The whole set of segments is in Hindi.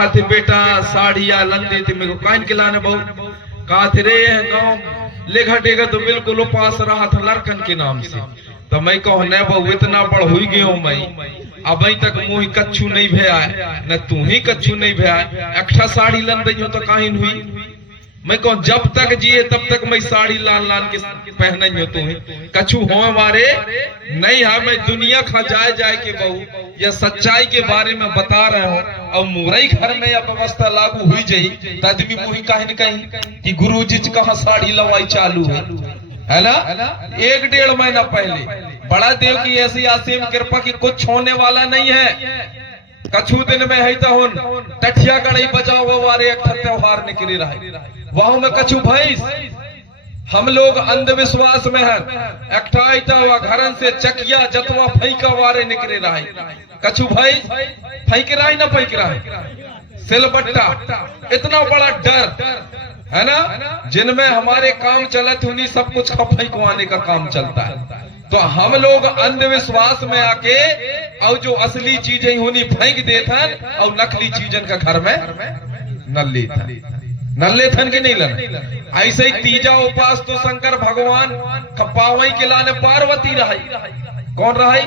कहा थे बेटा साड़िया लंदी थी मेरे को काइन के लाने बहु कहा थे रे गाँव लेखा टेगा तो बिल्कुल उपास रहा था लड़कन के नाम से। तो मैं कहो न बहु इतना बड़ हुई गयो मैं अब तक मुँह कच्छू नहीं भया है न तू ही कच्छू नहीं भया है अक्ठा साड़ी लन दई हो तो काहिन हुई। मैं कहूँ जब तक जिए तब तक मैं साड़ी लान लान के पहन हो तुम्हें कछु हो मारे नहीं है। मैं दुनिया खा जाए जाए के बहु या सच्चाई के बारे में बता रहे हो और मुरई घर में यह व्यवस्था लागू हुई जाई तदमी मुही कहीं कहीं कि गुरु जी कहाँ साड़ी लवाई चालू है ना। 1-1.5 महीना पहले बड़ा देव की ऐसी असीम कृपा की कुछ होने वाला नहीं है। कछु दिन में है तो टठिया गढ़ई बजाओ वारे एक त्योहार निकली रहा वहां में कछु भैंस हम लोग अंधविश्वास में है एकठाईता हुआ घरन से चकिया जतवा फैका वारे निकले रहा कछु भैंस फैक रहा ना फैक रहा सिलबट्टा इतना बड़ा डर है ना जिनमें हमारे काम चलत उन्हीं सब कुछ फैकवाने का काम चलता है। तो हम लोग अंधविश्वास में आके और जो असली चीजें होनी फेंक देते हैं और नकली चीजन का घर में नल्ले थन के नहीं लन। ऐसे ही तीजा उपास तो शंकर भगवान पावई के लाने पार्वती रही। कौन रही?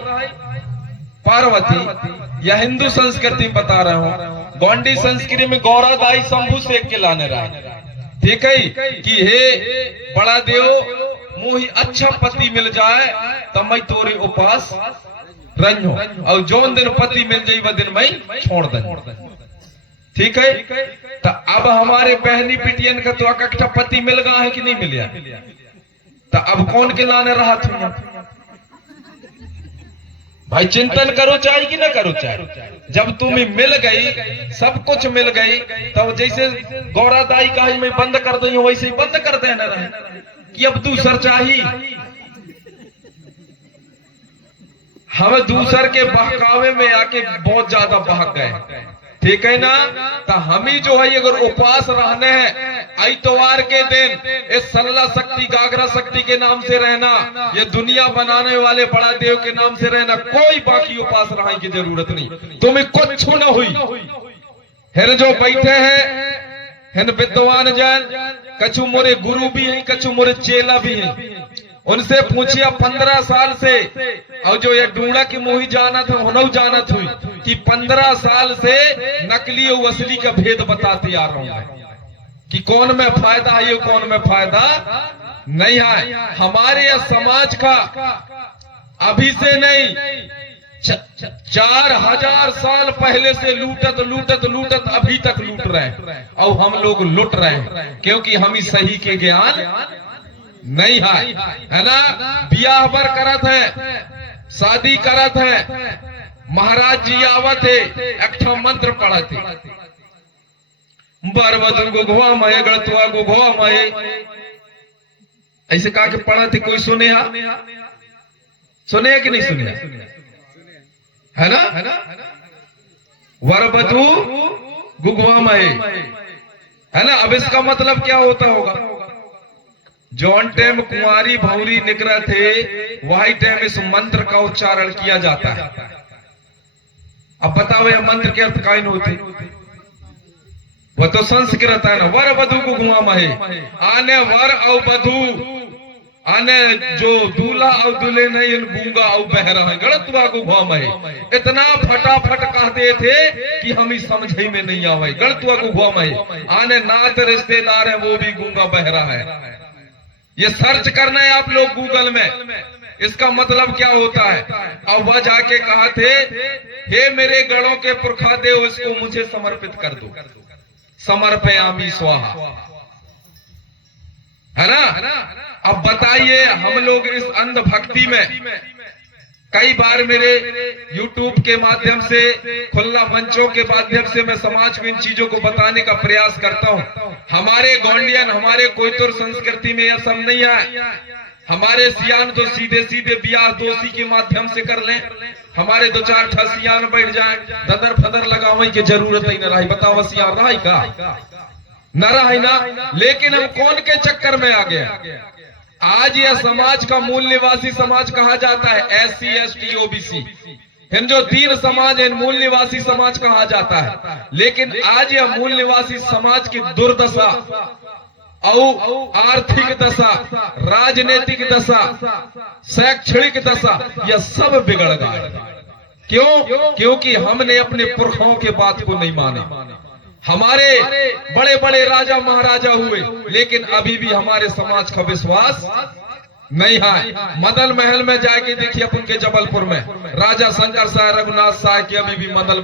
पार्वती। यह हिंदू संस्कृति में बता रहा हूँ। गोंडी संस्कृति में गौरा दाई शंभू शेख के लाने रहा। ठीक है कि हे बड़ा देव मुही अच्छा पति मिल जाए तो मैं तोरे उपास रंजो और जोन दिन पति मिल जाए वह दिन मैं छोड़ दे। ठीक है तो अब हमारे बहनी पिटियन का तो अकट्ठा पति मिल गया है कि नहीं मिला तो अब कौन के लाने रहा था भाई चिंतन करो चाहे कि ना करो चाहे जब तुम्हें मिल गई सब कुछ मिल गई तब जैसे गौरा दाई का मैं बंद कर दी हूं वैसे ही बंद कर देना रहे कि अब दूसर चाहिए। हम दूसर के बहकावे में आके बहुत ज्यादा बहक गए। ठीक है ना तो हम ही जो है अगर उपास रहने हैं आइतवार के दिन इस सल्ला शक्ति गागरा शक्ति के नाम से रहना ये दुनिया बनाने वाले बड़ा देव के नाम से रहना कोई बाकी उपास रहने की जरूरत नहीं। तुम्हें कुछ न हुई हिर जो बैठे हैं हिन विद्वान जन कछु मोरे गुरु भी हैं कछु मोरे चेला भी हैं उनसे पूछिया 15 साल से और जो ये डूड़ा की मोही जानत है होनौ जानत हुई कि 15 साल से नकली और असली का भेद बताते आ रहा हूं कि कौन में फायदा है कौन में फायदा नहीं है। हमारे समाज का अभी से नहीं 4000 साल पहले से लूटत लूटत लूटत अभी तक लूट रहे हैं और हम लोग लूट रहे हैं क्योंकि हम ही सही के ज्ञान नहीं है ना। ब्याह बर करत है शादी करत है महाराज जी आवत है एक मंत्र पढ़त है बर बदन गोघवा माए गड़तुआ गोघवा माए ऐसे कहा के पढ़ा थे कोई सुने कि नहीं सुने है ना वर बधू गुगवा माए है ना। अब इसका मतलब क्या होता होगा जॉन टाइम कुंवारी भौरी निकला थे वही टाइम इस मंत्र का उच्चारण किया जाता है। अब बताओ यह मंत्र के अर्थ काइन होते वह तो संस्कृत है ना वर वधु को घुमा महे आने वर और वधु आने जो दूल्हा और दूल्हे नहीं गूंगा और बहरा है गलत को घुमा महे इतना फटाफट कहते थे कि हम ही समझे में नहीं आवे गलत को घुमा महे आने नात रिश्तेदार है वो भी गूंगा बहरा है। ये सर्च करना है आप लोग गूगल में इसका मतलब क्या होता है। और वह जाके कहा थे हे मेरे गणों के पुरखा देव इसको मुझे समर्पित कर दो समर्पयामी स्वाहा है ना। अब बताइए हम लोग इस अंध भक्ति में कई बार मेरे YouTube के माध्यम से खुला मंचों के माध्यम से मैं समाज को इन चीजों को बताने का प्रयास करता हूं। हमारे गोंडियन हमारे कोयतुर संस्कृति में यह सब नहीं है। हमारे सियान तो सीधे सीधे ब्याह दोषी के माध्यम से कर लें हमारे 2-4 ठसियान बैठ जाए ददर फदर लगावे की जरूरत ही न रही। बताओ सियान रहा का न रहा ना। लेकिन हम कौन के चक्कर में आ गए आज यह समाज का मूल निवासी समाज कहा जाता है SC ST OBC इन जो 3 समाज है, मूल निवासी समाज कहा जाता है। लेकिन आज यह मूल निवासी समाज की दुर्दशा और आर्थिक दशा, राजनीतिक दशा, शैक्षणिक दशा, यह सब बिगड़ गया। क्यों? क्योंकि हमने अपने पुरखों के बात को नहीं माना। हमारे बड़े बड़े राजा महाराजा हुए, लेकिन अभी भी हमारे समाज का विश्वास नहीं है। मदल महल में जाके देखिए अपन के जबलपुर में राजा शंकर शाह रघुनाथ शाह की अभी भी मदल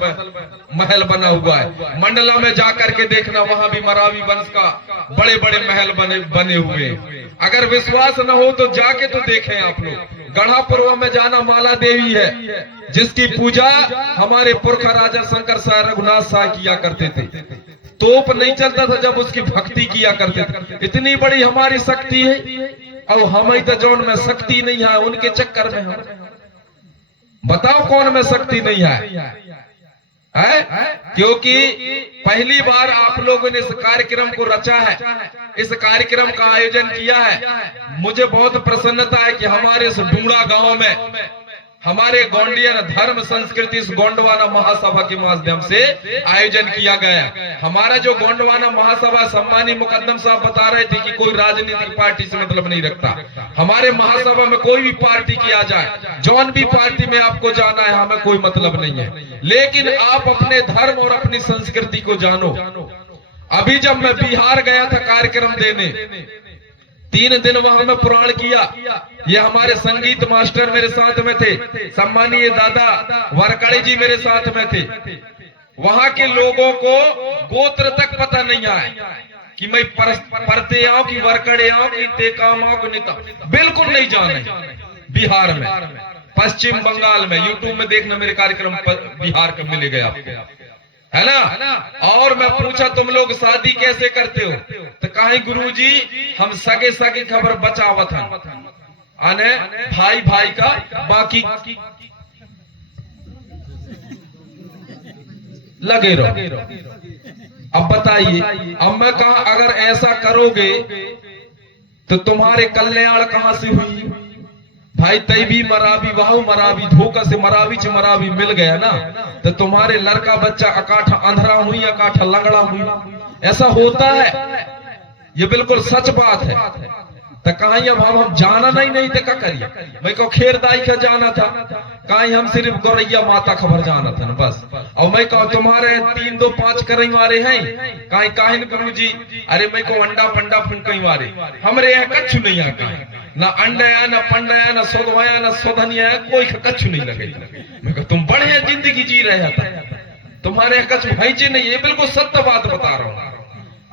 महल बना हुआ है। मंडला में जाकर के देखना, वहां भी मरावी वंश का बड़े बड़े महल बने हुए हैं। अगर विश्वास न हो तो जाके तो देखें आप लोग। गढ़ापुरवा में जाना, माला देवी है जिसकी पूजा हमारे पुरखा राजा शंकर शाह रघुनाथ शाह किया करते थे। तोप नहीं चलता था जब उसकी भक्ति किया करते थे। इतनी बड़ी हमारी शक्ति है और हम तो जौन में शक्ति नहीं है, उनके चक्कर में हम बताओ कौन में शक्ति नहीं है? क्योंकि पहली बार आप लोगों ने इस कार्यक्रम को रचा है, इस कार्यक्रम का आयोजन किया है। मुझे बहुत प्रसन्नता है कि हमारे इस डूंगरा गांव में हमारे गोंडियन धर्म संस्कृति इस गोंडवाना महासभा के माध्यम से आयोजन किया गया। हमारा जो गोंडवाना महासभा, सम्मानी मुकद्दम साहब बता रहे थे कि कोई राजनीतिक पार्टी से मतलब नहीं रखता। हमारे महासभा में कोई भी पार्टी की आ जाए, जौन भी पार्टी में आपको जाना है, हमें कोई मतलब नहीं है। लेकिन आप अपने धर्म और अपनी संस्कृति को जानो। अभी जब मैं बिहार गया था कार्यक्रम देने, 3 दिन वहां में पुराण किया। ये हमारे संगीत मास्टर मेरे साथ में थे, सम्मानीय दादा वरकड़े जी मेरे साथ में थे। वहां के लोगों को गोत्र तक पता नहीं आया कि मैं परते आऊं कि वरकड़े आऊं कि तेकाम आऊं कि निता, बिल्कुल नहीं जाने। बिहार में, पश्चिम बंगाल में, यूट्यूब में देखना मेरे कार्यक्रम बिहार का मिलेगा आपको, है ना। और मैं पूछा तुम लोग शादी कैसे करते हो, तो कहा गुरुजी हम सगे सगे खबर बचावत हन, अने भाई भाई का बाकी लगे रहो। अब बताइए, अब मैं कहा अगर ऐसा करोगे तो तुम्हारे कल्याण कहां से हुई? भाई तई भी मरावी वाहू मरावी धोखा से मरावी मिल गया ना, तो तुम्हारे लड़का बच्चा अकाठा अंधरा हुई, अकाठा लंगड़ा हुई। ऐसा होता है, ये बिल्कुल सच बात है। तो कहीं अब हम जाना नहीं तो क्या करिए? मैं को खेरदाई का जाना था, कहीं हम सिर्फ गौरैया माता खबर जाना था ना बस। और मैं कहूँ तुम्हारे 3 2 5 करई वाले हैं, कहीं काहिन गुरु जी, अरे मैं को अंडा पंडा फुनकई वाले हमरे यहाँ कच्छु नहीं आता, ना अंडा ना पंडा ना सोधवाया ना सोधनिया, कोई कच्छु नहीं लगे। मैं कहूँ तुम बढ़िया जिंदगी जी रहे था, तुम्हारे यहाँ कच्छु भाईचे नहीं। ये बिल्कुल सत्य बात बता रहा हूँ।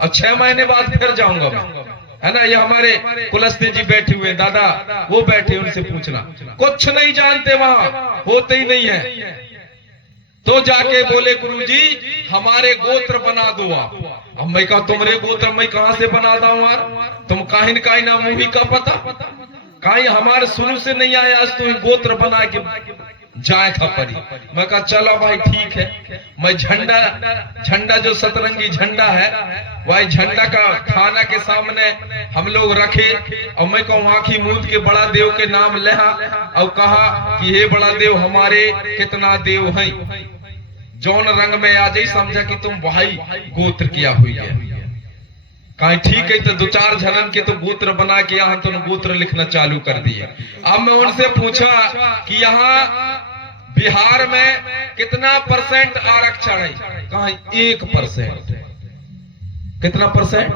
और 6 महीने बाद फिर जाऊंगा मैं, है ना। ये हमारे कुलस्ते जी बैठे हुए दादा, वो बैठे, उनसे पूछना, कुछ नहीं जानते, वहां होते ही नहीं है। तो जाके बोले गुरुजी हमारे गोत्र बना दो आप। अब मैं कहा तुम्हारे गोत्र मैं कहां से बना दूं यार, तुम काहिन काहि ना मुही का पता, काहि हमारे शुरू से नहीं आया, आज तुम गोत्र बना के जाए खपरी। मैं कहा चलो भाई ठीक है। मैं झंडा जो सतरंगी झंडा है, वही झंडा का खाना के सामने हम लोग रखे, और मैं कहूँ आंखी मूंद के बड़ा देव के नाम लेहा और कहा कि हे बड़ा देव हमारे कितना देव हैं, जौन रंग में आ जाई समझा कि तुम भाई गोत्र किया हुई है। कहीं ठीक है, तो 2-4 जनन के तो गोत्र बना के यहाँ तो गोत्र लिखना चालू कर दिए। अब मैं उनसे पूछा कि यहाँ बिहार में कितना % आरक्षण है? कहा 1%। कितना %?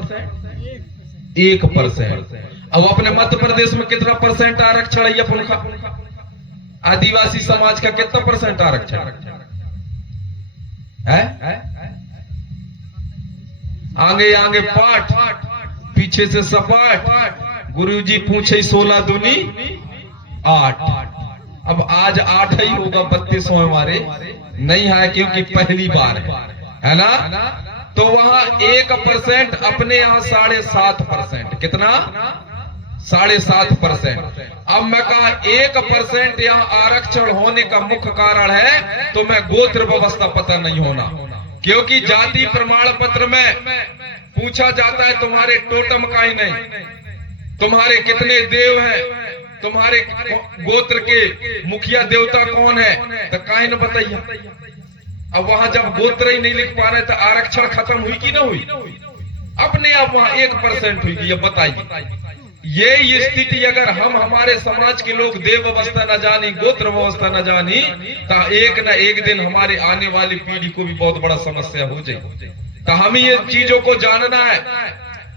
1%। अब अपने मध्य प्रदेश में कितना % आरक्षण है? अपन का आदिवासी समाज का कितना % आरक्षण है? आगे आगे पाठ, पीछे से सपाट। गुरुजी पूछे 16 दूनी 8। अब आज 8 ही होगा, 32 हमारे नहीं है क्योंकि पहली बार है ना। तो वहां 1% अपने यहाँ 7.5%। कितना? 7.5%। अब मैं कहा 1% यहाँ आरक्षण होने का मुख्य कारण है तो मैं गोत्र व्यवस्था पता नहीं होना, क्योंकि जाति प्रमाण पत्र में पूछा जाता है तुम्हारे टोटम का ही नहीं, तुम्हारे कितने देव हैं, तुम्हारे गोत्र के मुखिया देवता कौन है, तो काहे न बताइए। अब वहां जब गोत्र ही नहीं लिख पा रहे तो आरक्षण खत्म हुई कि ना हुई? अपने आप वहां 1% हुई। ये बताइए, ये स्थिति अगर हम हमारे समाज के लोग देव व्यवस्था न जानी, गोत्र व्यवस्था न जानी, तो एक न एक दिन हमारे आने वाली पीढ़ी को भी बहुत बड़ा समस्या हो जाए। तो हमें ये चीजों को जानना है।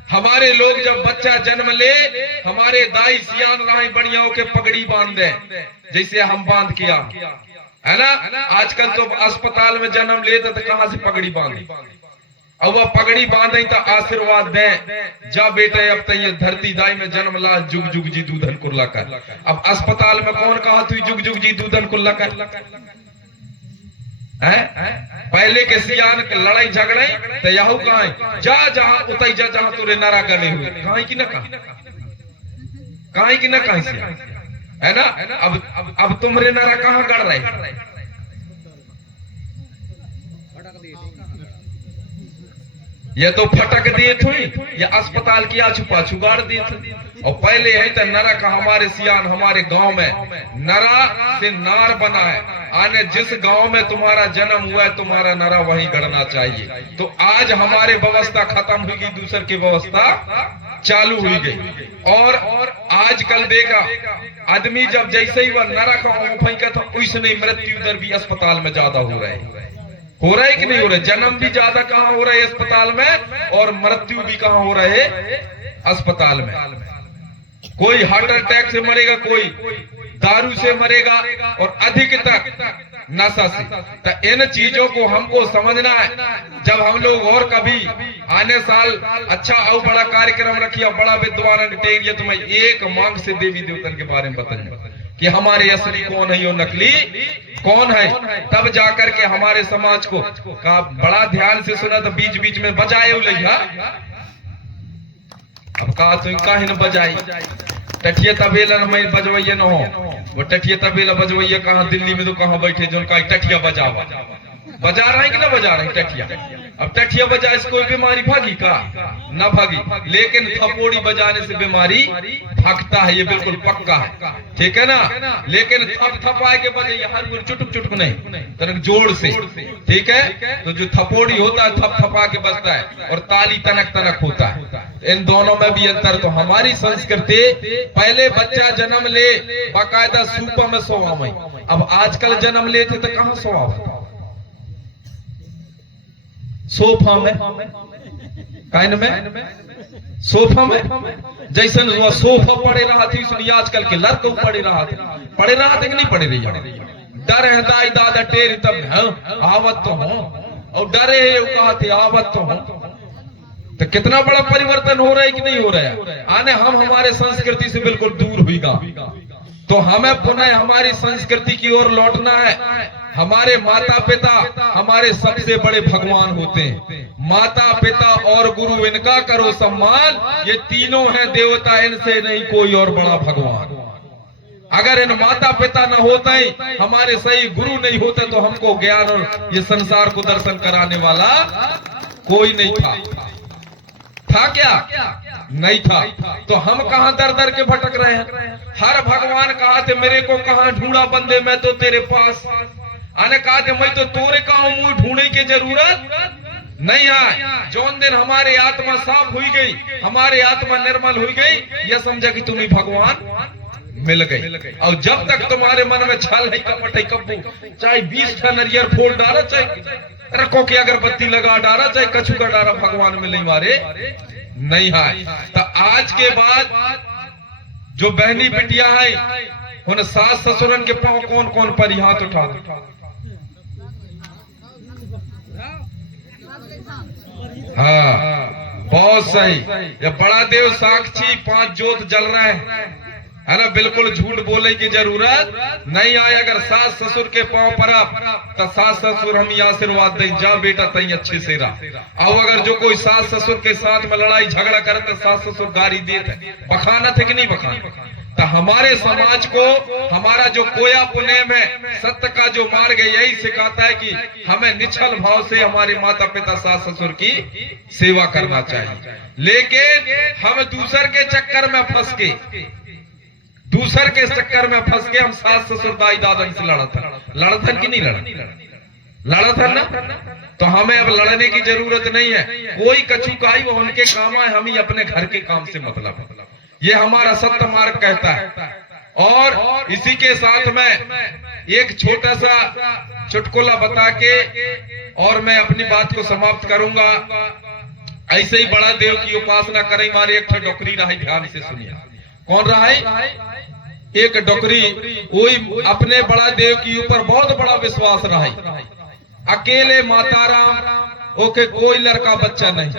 हमारे लोग जब बच्चा जन्म ले, हमारे दाई सियान राही बढ़िया होके पगड़ी बांध दे, जैसे हम बांध किया है ना। आजकल तो अस्पताल में जन्म लेते तो कहां से पगड़ी बांधी, और वह पगड़ी बांधे तो आशीर्वाद दे, जा बेटे अब तो ये धरती दाई में जन्म ला, जुग जुग जी दूधन कुल्ला कर। अब अस्पताल में कौन कहा तू जुग जुग जी दूधन कुल्ला कर है? पहले के सियान के लड़ाई झगड़े तो यहू कहा जा जहां उतई जा जहां तुरे नारा गले हुए, कहीं की न कहीं की न कहीं से है ना। अब तुमरे नारा कहां गड़ रहे? ये तो फटक दिए थी, ये अस्पताल की छुपा छुगाड़ दिए थे। और पहले है तो नरा का हमारे सियान हमारे गांव में नरा से नार बना है। आने जिस गांव में तुम्हारा जन्म हुआ है तुम्हारा नरा वहीं गढ़ना चाहिए। तो आज हमारे व्यवस्था खत्म हुई गई, दूसर की व्यवस्था चालू हुई गई। और आजकल देखा आदमी जब जैसे ही वह नरा का फेंका था उसने मृत्यु दर भी अस्पताल में ज्यादा हो रहा है कि नहीं हो रहा है? जन्म भी ज्यादा कहां हो रहा है अस्पताल में, और मृत्यु भी कहां हो रहे अस्पताल में। कोई हार्ट अटैक से मरेगा, कोई दारू से मरेगा, और अधिकतर नशा से। तो इन चीजों को हमको समझना है। जब हम लोग और कभी आने साल अच्छा और बड़ा कार्यक्रम रखिया, बड़ा विद्वान टेरिया, तो मैं एक मांग से देवी देवतन के बारे में बताऊंगा कि हमारे असली कौन है और नकली कौन है। तब जाकर के हमारे समाज को का बड़ा ध्यान से सुना। तो बीच बीच में बजाए लैया, अब कहा तो काहे न बजाई, टठिया तबेला में बजवैया न हो। वो टठिया तबेला बजवैया कहाँ दिल्ली में तो कहाँ बैठे जो उनका टठिया बजावा, बजा रहे हैं कि ना बजा रहे हैं टठिया। अब टठिया बजाए से कोई बीमारी भागी का? ना भागी। लेकिन थपोड़ी बजाने से बीमारी भागता है, ये बिल्कुल पक्का है, ठीक है ना। लेकिन थप थपा के बजे हर चुटुक चुटुक नहीं, तनक जोर से, ठीक है। तो जो थपोड़ी होता है थप थपा के बजता है, और ताली तनक तनक होता है। इन दोनों में भी अंतर। तो हमारी संस्कृति पहले बच्चा जन्म ले बाकायदा सूपा में सोवा में, अब आजकल जन्म लेते तो कहां सोवा, सोफा में, काइन में, सोफा में। जैसन वो सोफा पड़े रहा थी इसलिए आजकल के लड़कों पड़े रहा थे कि नहीं पड़े रही। डर है दाई दादा टेर तब आवत तो हो, और डरे है वो कहा थे आवत तो हो। तो कितना बड़ा परिवर्तन हो रहा है कि नहीं हो रहा है? आने हम हमारे संस्कृति से बिल्कुल दूर हुईगा। तो हमें पुनः हमारी संस्कृति की ओर लौटना है। हमारे माता पिता हमारे सबसे बड़े भगवान होते हैं। माता पिता और गुरु, इनका करो सम्मान। ये तीनों हैं देवता, इनसे नहीं कोई और बड़ा भगवान। अगर इन माता पिता न होते, हमारे सही गुरु नहीं होते, तो हमको ज्ञान और ये संसार को दर्शन कराने वाला कोई नहीं था क्या? नहीं था। तो हम कहां दर दर के भटक रहे हैं। हर भगवान कहा थे मेरे को कहां ढूंढा बंदे, मैं तो तेरे पास आने कहा थे मैं तो तोरे कहा मुंह ढूंढने की जरूरत नहीं है। जौन दिन हमारी आत्मा साफ हुई गई, हमारी आत्मा निर्मल हुई गई, यह समझा कि तुम्हें भगवान मिल गई। और जब तक तुम्हारे मन में छल है, कपट है, कब्बू, चाहे 20 ठा नरियर फोड़ डाला, चाहे रखो की अगरबत्ती लगा डाला, चाहे कछु का डाला, भगवान में नहीं मारे नहीं है। तो आज के बाद जो बहनी बिटिया है, उन सास ससुरन के पांव कौन कौन पर हाथ उठा। हाँ बहुत सही। ये बड़ा देव साक्षी 5 जोत जल रहे हैं, है ना। बिल्कुल झूठ बोले की जरूरत नहीं आए। अगर सास ससुर के पांव पर तो सास ससुर हम आशीर्वाद दें, जा बेटा तई अच्छे से रहा। और अगर जो कोई सास ससुर के साथ में लड़ाई झगड़ा करे तो सास ससुर गारी देते, बखाना थे कि नहीं बखाना। तो हमारे समाज को हमारा जो कोया पुण्य में सत्य का जो मार्ग है, यही सिखाता है कि हमें निश्चल भाव से हमारे माता पिता सास ससुर की सेवा करना चाहिए। लेकिन हम दूसर के चक्कर में फंस के दूसर के चक्कर में फंस के हम सास ससुर दाई दादन से लड़थन कि नहीं लड़ा था ना। तो हमें अब लड़ने की जरूरत नहीं है। कोई कछु का ही वो उनके काम है, हम ही अपने घर के काम से मतलब। ये हमारा सत्य मार्ग कहता है। और इसी के साथ में एक छोटा सा चुटकुला बता के और मैं अपनी बात को समाप्त करूंगा। ऐसे ही बड़ा देव की उपासना करें मारे एक डोकरी रहा, ध्यान से सुनिए। कौन रहा है? एक डोकरी, वही अपने बड़ा देव के ऊपर बहुत बड़ा विश्वास रहा। अकेले माता राम ओके कोई लड़का बच्चा नहीं,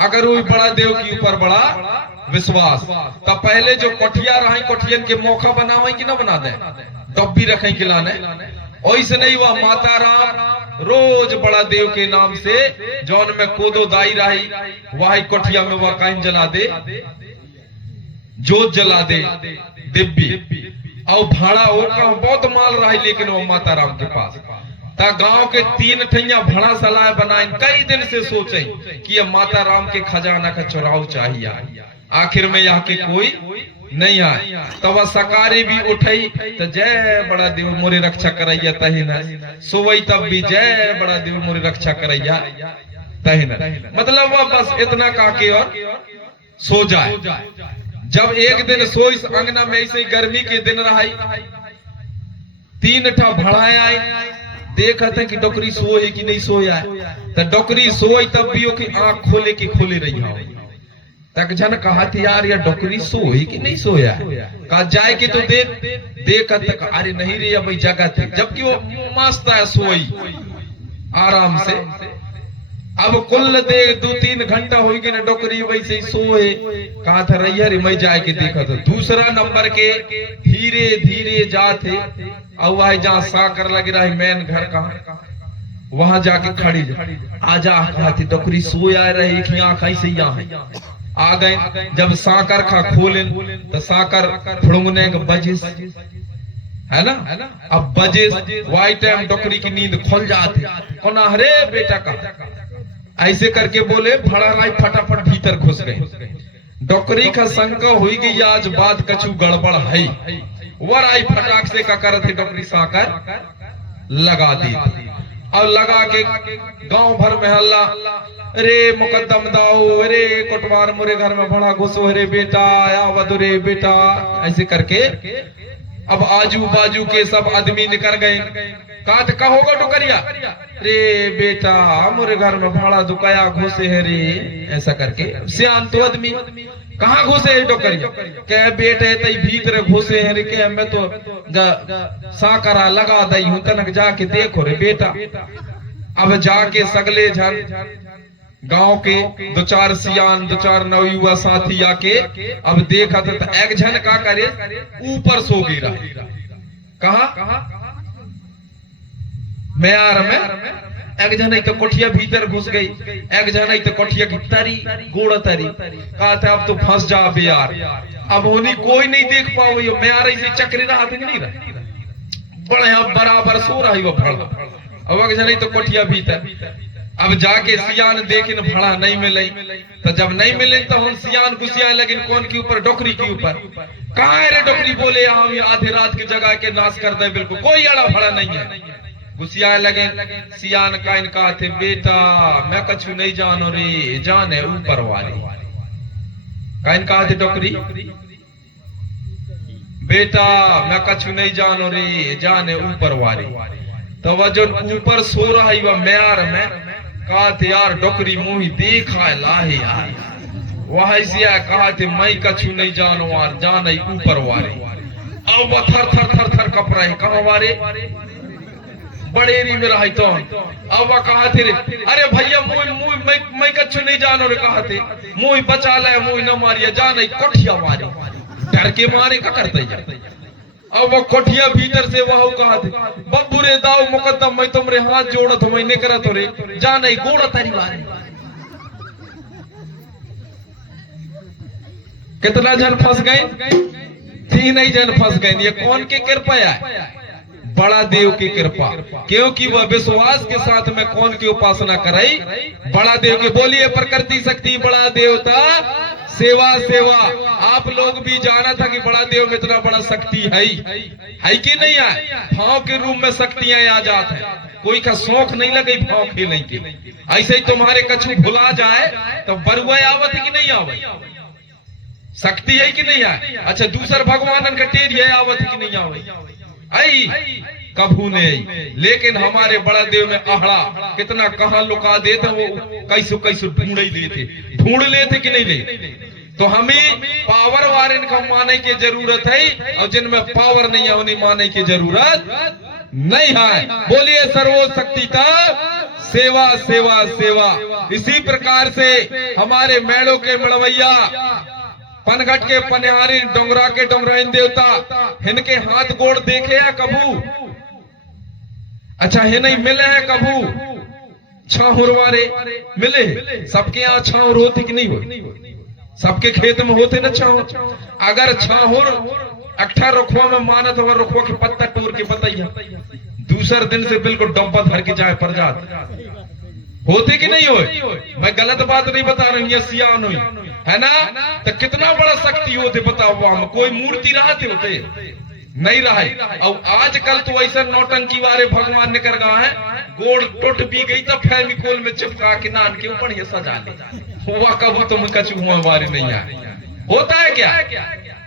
अगर वो बड़ा देव के ऊपर बड़ा विश्वास। तब पहले जो कोठिया रहा, कोठियन के मौका बनावे कि ना बना दे, डब्बी रखे खिलाने। ऐसे नहीं हुआ, माता राम रोज बड़ा देव के नाम से जौन में कोदो दाई रही, वही कोठिया में वह काइन जला दे, जोत जला दे दिब्बी। और भाड़ा वो बहुत माल रही, लेकिन वो माता राम के पास ता गांव के 3 ठैया भड़ा सलाह बनाए, कई दिन से सोचे कि ये माता राम के खजाना का चुराव चाहिए। आखिर में यहाँ के कोई नहीं आए। तब सकारी भी उठाई तो जय बड़ा देव मोरे रक्षा करैया तही न, सोई तब भी जय बड़ा देव मोरे रक्षा करैया तही न। मतलब वह बस इतना काके और सो जाए। जब एक दिन सोई अंगना में ऐसे गर्मी के दिन रही, 3 ठा भड़ाए आई, देखते कि डोकरी सोए कि नहीं सोया। तो डोकरी सोई तब भी की आंख खोले की खोले रही हो। तक जन कहा थी यार ये डोकरी सोई कि नहीं सोया। कहा जाए कि तो देख तक अरे नहीं रे भाई जगह थे, जबकि वो मस्त है सोई आराम से। अब कुल दे 2-3 घंटा हो गए ना, डोकरी वैसे ही सोए। कहा था रैया रे मैं जाए के देखा था। दूसरा नंबर के धीरे धीरे जाते और वह जहाँ साकर लग रहा है मैन घर का, वहां जाके खड़ी आजा। कहा थी डोकरी सोया रही कि आंख ऐसे यहाँ आ गए। जब साकर खा खोले तो साकर फुड़ंगने के बजिस है ना। अब बजिस वाई टाइम डोकरी की नींद खुल जाती। कोना हरे बेटा का ऐसे करके बोले, फड़ा राय फटाफट भीतर घुस गए। डोकरी का शंका हुई गई आज बात कछु गड़बड़ है। वर आई फटाक से का करत डोकरी साकर लगा दी। और लगा के गांव भर में हल्ला, अरे मुकद्दम दाऊ, अरे कोटवार मोरे घर में बड़ा घुसो, अरे बेटा आवत रे बेटा, ऐसे करके अब आजू बाजू के सब आदमी निकल गए। कहा होगा डोकरिया, रे बेटा मोरे घर में भाड़ा दुकाया घुसे है रे, ऐसा करके। सियान तो आदमी कहाँ घुसे है डोकरिया, कह बेटे तई भीतर घुसे है रे, कह मैं तो साकरा लगा दई हूं, तनक जाके देखो रे बेटा। अब जाके सगले झन गांव के 2-4 सियान 2-4 नवयुवा साथी आके अब देखा तो एक झन का करे ऊपर सो गिरा। कहा म्यार में एक जन तो कोठिया भीतर घुस गई, एक जन तो कोठिया की तरी गोड़ तरी। कहा था अब तो फंस जा बे यार, अब होनी कोई नहीं देख पाओ। ये म्यार ऐसे चक्री रहा था नहीं रहा, बड़े बराबर सो रहा वो भड़ा। अब एक जन तो कोठिया भीतर। अब जाके सियान देखे भड़ा नहीं मिले, तो जब नहीं मिले तो हम सियान गुसिया लेकिन कौन के ऊपर, डोकरी के ऊपर। कहाँ है रे डोकरी, बोले हम ये आधी रात की जगह के नाश कर दे, बिल्कुल कोई अड़ा भड़ा नहीं है। गुसिया लगे सियान का इनका थे, बेटा मैं कछु नहीं जानो रे, जाने ऊपर वाले का इनका थे डोकरी, बेटा मैं कछु नहीं जानो रे, जाने ऊपर वाले। तो वह जो ऊपर सो रहा है वह म्यार में कहा थे यार डोकरी मुही देखा लाहे यार, वह ऐसी कहा थे मैं कछु नहीं जानो यार, जाने ऊपर वाले। अब वह थर थर थर थर कप रहे, कहा वारे बड़ेरी में रहा तो। अब वह कहा थे अरे भैया मैं कछु नहीं जानो रे, कहा थे मुही बचा ले, मुही न मारिया, जाने कोठिया मारे, डर के मारे का करते जाते। अब वो कोठिया भीतर से वह कहा थे बब्बू रे दाऊ मुकद्दम मैं तुमरे हाथ जोड़त मैं नहीं करत रे, जा नहीं गोड़ तारी मारे। कितना जन फंस गए, 3 ही जन फंस गए। ये कौन की कृपा है? बड़ा देव की कृपा, क्योंकि वह विश्वास के साथ में कौन की उपासना कराई, बड़ा देव की। बोलिए प्रकृति शक्ति बड़ा देवता सेवा सेवा। आप लोग भी जाना था कि बड़ा देव में इतना बड़ा शक्ति है कि नहीं है। भाव के रूप में शक्तियां आ जात है। कोई का शौक नहीं लगे भाव खेलने के। ऐसे ही तुम्हारे कछु भुला जाए तो बरुआ आवत है कि नहीं आवत, शक्ति है कि नहीं है। अच्छा दूसर भगवान का टेढ़ है आवत है कि नहीं आवत, आई कभू नहीं। लेकिन हमारे बड़ा देव में आहड़ा कितना कहां लुका देते, वो कैसे कैसे ढूंढ ही लेते कि नहीं लेते। तो हमें पावर वाले का माने की जरूरत है, और जिनमें पावर नहीं है उन्हें माने की जरूरत नहीं है। बोलिए सर्वशक्ति का सेवा सेवा सेवा। इसी प्रकार से हमारे मेड़ों के मड़वैया, पनघट के पनिहारी, डोंगरा के डोंगराइन देवता, इनके हाथ गोड़ देखे है कभू? अच्छा है नहीं मिले हैं कभू? छाहुर वाले मिले? सबके यहाँ छाहुर होती कि नहीं होती? सबके खेत में होते ना छाहुर। अगर छाहुर अट्ठा रुखवा में मानत हुआ, रुखवा के पत्ता टूर के बताइए, दूसर दिन से बिल्कुल डब्बा भर के जाए पर जात होते कि नहीं हो? मैं गलत बात नहीं बता रही हूँ, सियान हुई है ना। तो कितना बड़ा शक्ति होते बताओ। हम कोई मूर्ति रहते होते नहीं रहे। और आजकल तो ऐसा नौटंकी वाले भगवान निकल गया है, गोड़ टूट भी गई तो फेविकोल में चिपका के नान के ऊपर ये सजा ले हुआ। कबू तुम कछु हुआ वारे नहीं है, होता है क्या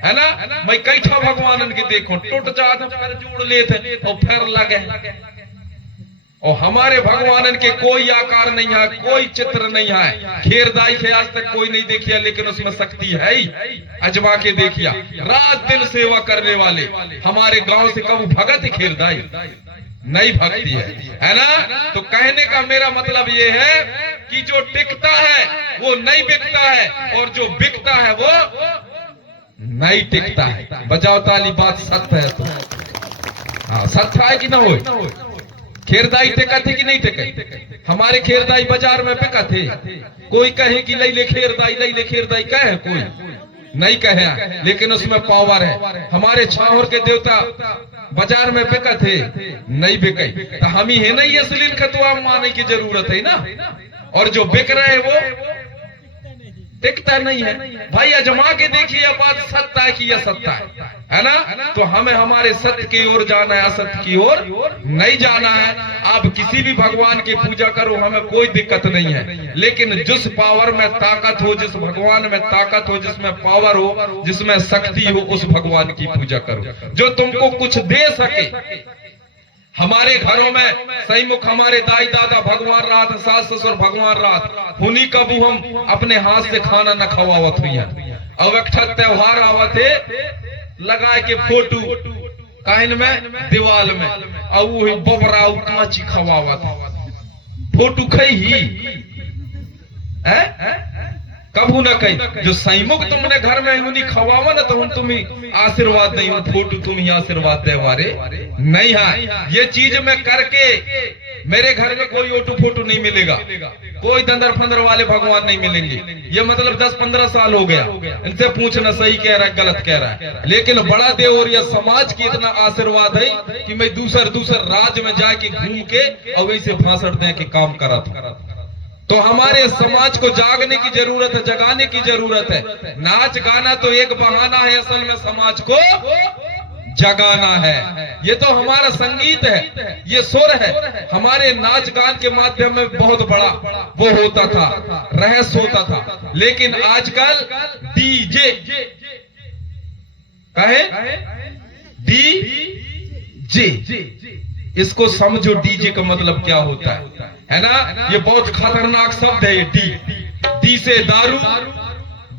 है ना। मैं कई ठा भगवान के देखो टूट जाते फिर जोड़ लेते और फिर लगे। और हमारे भगवान के कोई आकार नहीं है, कोई चित्र नहीं है। खेरदाई के आज तक कोई नहीं देखिया, लेकिन उसमें शक्ति है ही। अजमा के देखिया, रात दिन सेवा करने वाले हमारे गांव से कभी भगत ही खेरदाई नहीं भक्ति है ना। तो कहने का मेरा मतलब ये है कि जो टिकता है वो नहीं बिकता है, और जो बिकता है वो नहीं टिकता है। बजाओ ताली, बात सत्य है तो। हाँ सत्य है कि ना हो। खेरदाई टिका थे कि नहीं टिके? हमारे खेरदाई बाजार में बिका थे। कोई कहे कि ले खेरदाई कहे, कोई नहीं कहे, लेकिन उसमें पावर है। हमारे छाहुर के देवता बाजार में बिका थे, नहीं बिके। तो हम ही है नहीं, असली खतवा माने की जरूरत है ना। और जो बिक रहे वो टिकता नहीं है। भाई अजमा के देखिए, बात सत्य है कि असत्य है ना। तो हमें हमारे सत्य की ओर जाना है, असत्य की ओर नहीं जाना है। आप किसी भी भगवान की पूजा करो, हमें कोई दिक्कत नहीं है। लेकिन जिस पावर में ताकत हो, जिस भगवान में ताकत हो, जिसमें पावर हो, जिसमें शक्ति हो, उस भगवान की पूजा करो जो तुमको कुछ दे सके। हमारे घरों में सही मुख हमारे दाई दादा भगवान रात, सास ससुर भगवान रात, उन्हीं कबू हम अपने हाथ से खाना न खवावत हुई। अब एक त्योहार आवत है, लगाए के फोटो काहिन में दीवाल में, और वही बबरा कांची खवावत फोटो खई ही कबू न कही। जो सैमुख तुमने घर में उन्हीं खवावा ना, तो हम तुम्हें आशीर्वाद नहीं, फोटो तुम ही आशीर्वाद दे वारे नहीं है। ये चीज में करके मेरे घर में कोई ओटू फोटो नहीं मिलेगा, कोई दंदर फंदर वाले भगवान नहीं मिलेंगे। ये मतलब 10-15 साल हो गया, इनसे पूछना सही कह रहा है गलत कह रहा है। लेकिन बड़ा देव और यह समाज की इतना आशीर्वाद है कि मैं दूसर राज्य में जाके घूम के और वहीं से भाषण दे के काम करा था। तो हमारे समाज को जागने की जरूरत है, जगाने की जरूरत है। नाच गाना तो एक बहाना है, असल में समाज को जगाना है। ये तो हमारा संगीत है, ये सुर है। हमारे नाच गान के माध्यम में बहुत बड़ा वो होता था, रहस्य होता था। लेकिन आजकल डीजे कहे, डीजे, इसको समझो डीजे का मतलब क्या होता है ना। ये बहुत खतरनाक शब्द है। डी से दारू,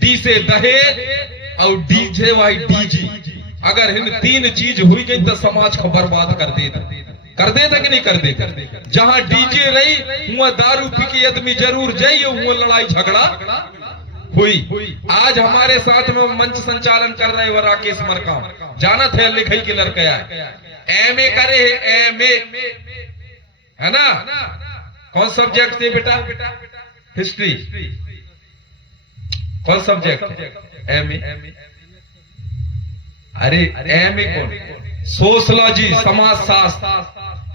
डी से दहेज और डीजे वाई डीजी। अगर इन 3 चीज हुई गई तो समाज को बर्बाद कर देता कि नहीं कर देता। जहां डीजे रही वहां दारू पी के आदमी जरूर जाइए, वो लड़ाई झगड़ा हुई। आज हमारे साथ में मंच संचालन कर रहे वो राकेश मरकाम, जाना थे लिखाई के लड़का एमए करे है, एमए है ना। कौन सब्जेक्ट थे बेटा? हिस्ट्री। कौन सब्जेक्ट? एमए। अरे एमए कौन? सोशलॉजी, समाज शास्त्र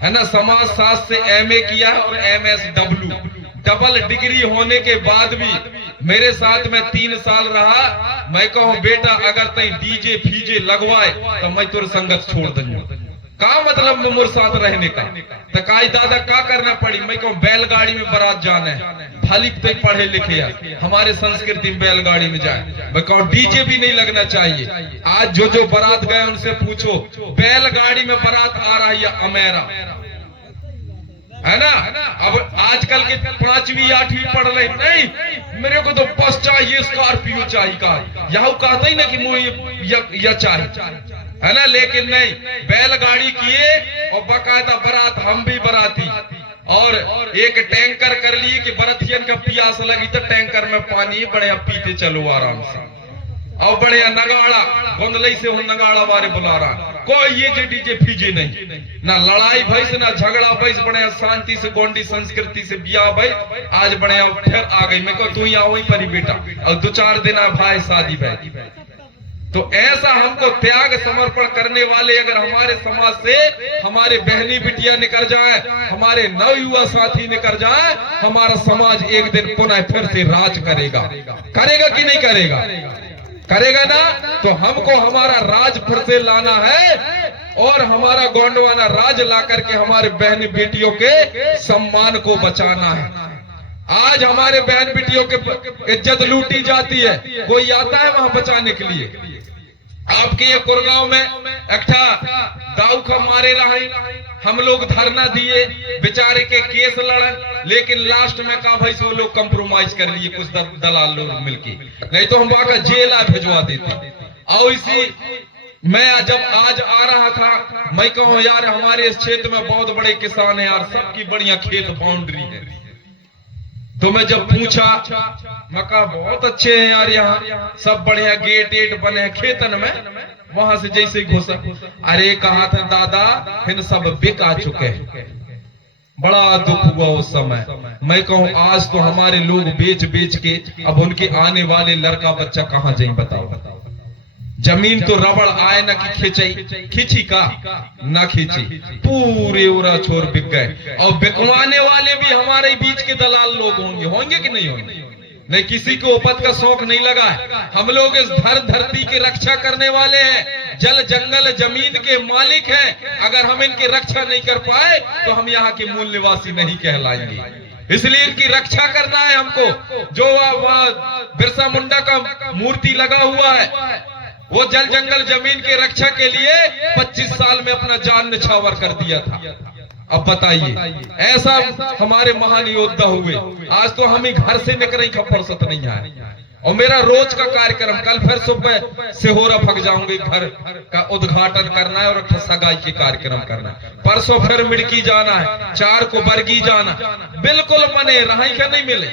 है ना। समाज शास्त्र से एमए किया है और MSW, डबल डिग्री होने के बाद भी मेरे साथ में 3 साल रहा। मैं कहूँ बेटा अगर तई डीजे फीजे लगवाए तो मैं तुर संगत छोड़ दूंगा। का मतलब मोर साथ रहने का? तो काई दादा का करना पड़ी? मैं कहूँ बैलगाड़ी में बारात जाना है, भली तो पढ़े लिखे है, हमारे संस्कृति में बैलगाड़ी में जाए। मैं कहूँ डीजे भी नहीं लगना चाहिए। आज जो बारात गए उनसे पूछो बैलगाड़ी में बारात आ रहा है या अमेरा, है ना? अब आजकल के 5वीं 8वीं पढ़ रहे, नहीं मेरे को तो बस चाहिए, स्कॉर्पियो चाहिए का, यह कहते ही ना कि मुझे यह चाहिए, है ना? लेकिन नहीं, बैलगाड़ी किए और बाकायदा बारात, हम भी बाराती, और एक टैंकर कर लिए कि बरतियन का प्यास लगी तो टैंकर में पानी बढ़िया पीते चलो आराम से, और बढ़िया नगाड़ा गोंदलई से हूं नगाड़ा वारे बुला रहा। कोई ये जे डीजे फीजे नहीं, ना लड़ाई भैस ना झगड़ा भैस, बढ़िया शांति से गोंडी संस्कृति से बिया भाई। आज बढ़िया फिर आ गई। मैं को तू यहाँ वही परी बेटा, और 2-4 दिन भाई शादी भाई। तो ऐसा हमको त्याग समर्पण करने वाले अगर हमारे समाज से हमारे बहनी बिटिया निकल जाए, हमारे नवयुवा साथी निकल जाए, हमारा समाज एक दिन पुनः फिर से राज करेगा। करेगा कि नहीं करेगा? करेगा ना? तो हमको हमारा राज फिर से लाना है, और हमारा गोंडवाना राज ला करके हमारे बहन बेटियों के सम्मान को बचाना है। आज हमारे बहन बेटियों के इज्जत लूटी जाती है, कोई आता है वहां बचाने के लिए? आपके ये कुरगांव में एकठा दाऊ का मारे रहे, हम लोग धरना दिए, बेचारे के केस लड़न, लेकिन लास्ट में कहा भाई वो लोग कंप्रोमाइज कर लिए कुछ दलाल लोग मिलके, नहीं तो हम वहां का जेल भिजवा देते। और इसी मैं जब आज आ रहा था, मैं कहूँ यार हमारे इस क्षेत्र में बहुत बड़े किसान है यार, सबकी बढ़िया खेत बाउंड्री है। तो मैं जब पूछा, मैं कहा बहुत अच्छे हैं यार, यहाँ सब बढ़िया गेट एट बने हैं खेतन में, वहां से जैसे घुसा, अरे कहा था दादा इन सब बिक आ चुके हैं। बड़ा दुख हुआ उस समय। मैं कहूँ आज तो हमारे लोग बेच बेच के अब उनके आने वाले लड़का बच्चा कहाँ जाए बताओ? जमीन तो रबड़ आए ना कि खींची का ना खींची, पूरे उरा छोर बिक गए। और बिकवाने वाले भी हमारे बीच के दलाल लोग होंगे कि नहीं होंगे? नहीं, किसी को उपज का शौक नहीं लगा है। हम लोग इस धरती की रक्षा करने वाले हैं, जल जंगल जमीन के मालिक हैं। अगर हम इनकी रक्षा नहीं कर पाए तो हम यहाँ के मूल निवासी नहीं कहलाएंगे। इसलिए इनकी रक्षा करना है हमको। जो वहाँ बिरसा मुंडा का मूर्ति लगा हुआ है, वो जल जंगल जमीन के रक्षा के लिए 25 साल में अपना जान निछावर कर दिया था। अब बताइए, ऐसा हमारे महान योद्धा हुए, आज तो हम ही घर से निकलने का फुर्सत नहीं है। और मेरा रोज का कार्यक्रम, कल फिर सुबह सिहोरा भग जाऊंगी, घर का उद्घाटन करना है और सगाई के कार्यक्रम करना है। परसों फिर मिड़की जाना है, 4 को बरगी जाना, बिल्कुल मने रहा क्या नहीं मिले।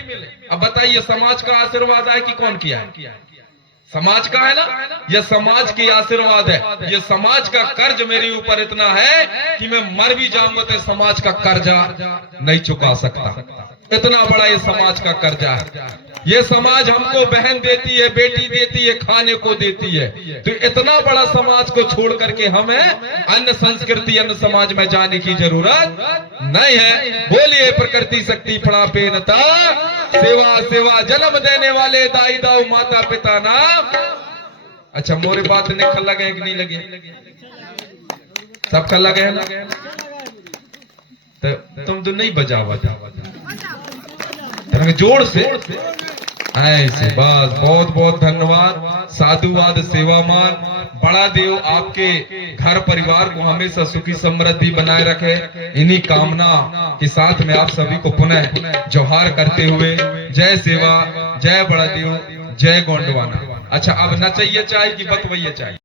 अब बताइए, समाज का आशीर्वाद है कि कौन किया है? समाज का है ना, यह समाज की आशीर्वाद है। ये समाज का कर्ज मेरे ऊपर इतना है कि मैं मर भी जाऊंगा तो समाज का कर्जा नहीं चुका सकता। इतना बड़ा ये समाज का कर्जा है। ये समाज हमको बहन देती है, बेटी देती है, खाने को देती है। तो इतना बड़ा समाज को छोड़ करके हमें अन्य संस्कृति अन्य समाज में जाने की जरूरत नहीं है। बोलिए प्रकृति शक्ति फड़ा पेनता, सेवा सेवा जन्म देने वाले दाई दाऊ माता पिता नाम। अच्छा, मोरे बात निकल लगे कि नहीं लगे? सबका लगे है ना? तो तुम तो नहीं बजावा जोर से ऐसे। बस बहुत बहुत धन्यवाद, साधुवाद, सेवामान। बड़ा देव आपके घर परिवार को हमेशा सुखी समृद्धि बनाए रखे। इन्हीं कामना के साथ में आप सभी को पुनः जोहार करते हुए जय सेवा, जय बड़ा देव, जय गोंडवाना। अच्छा, अब नचैया चाहिए कि बतवैया चाहिए?